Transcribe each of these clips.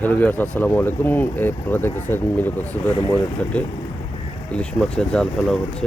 hello বিয়ার্স আসসালামু আলাইকুম এই প্রাদেশের মিনি কক্সবাজারের মনে থাকে ইলিশ মাছের জাল ফেলা হচ্ছে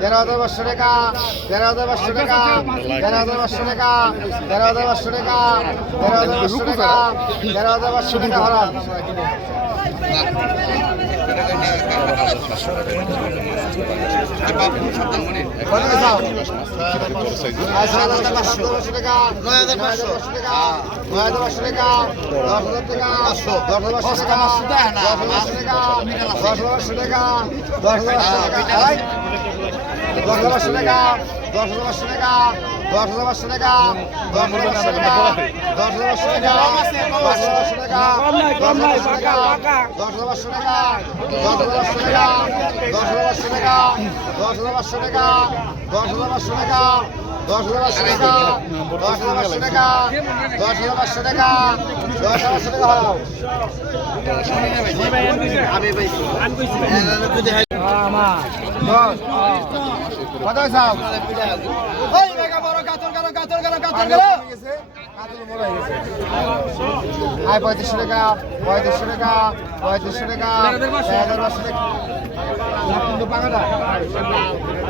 Δεν Βασουρέκα, Γεράδε Βασουρέκα, Γεράδε Βασουρέκα, Δεν Βασουρέκα, Γεράδε Βασουρέκα, Γεράδε Βασουρέκα, Δεν το βασιλικά, δώσε Δεν Δεν Δεν Δεν Δεν Dos de la Senegà, dos de la Senegà, dos de la Senegà, dos de la Senegà, dos de la Senegà, dos de la Senegà, dos de la Senegà, dos de la Senegà, dos de la Senegà, dos de la Senegà, dos de la Senegà, দশ লাখ টাকা দশ লাখ টাকা দশ লাখ টাকা দশ লাখ টাকা পঁয়ত্রিশশো টাকা পঁয়ত্রিশশো টাকা পঁয়ত্রিশশো টাকা এগারো টাকা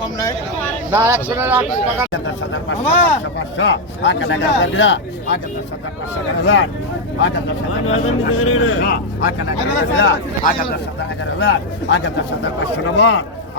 ಆ ಆಗ ದರ್ಶನ ಆಗ ದರ್ಶನ ಆಗ ದರ್ಶನ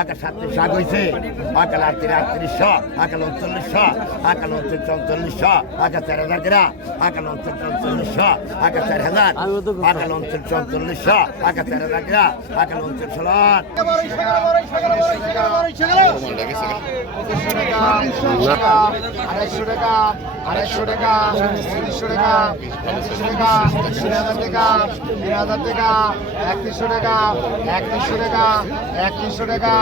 আকাল সাতটি শাক হয়েছে আকাল আটত্রিশ আটত্রিশ শ আকাল উনচল্লিশ শ আকাল উনচল্লিশ চৌচল্লিশ শ আকাল চার হাজার গ্রা আকাল উনচল্লিশ চৌচল্লিশ শ আকাল চার হাজার আকাল উনচল্লিশ চৌচল্লিশ শ আকাল চার হাজার গ্রা আকাল টাকা একত্রিশশো টাকা একত্রিশশো টাকা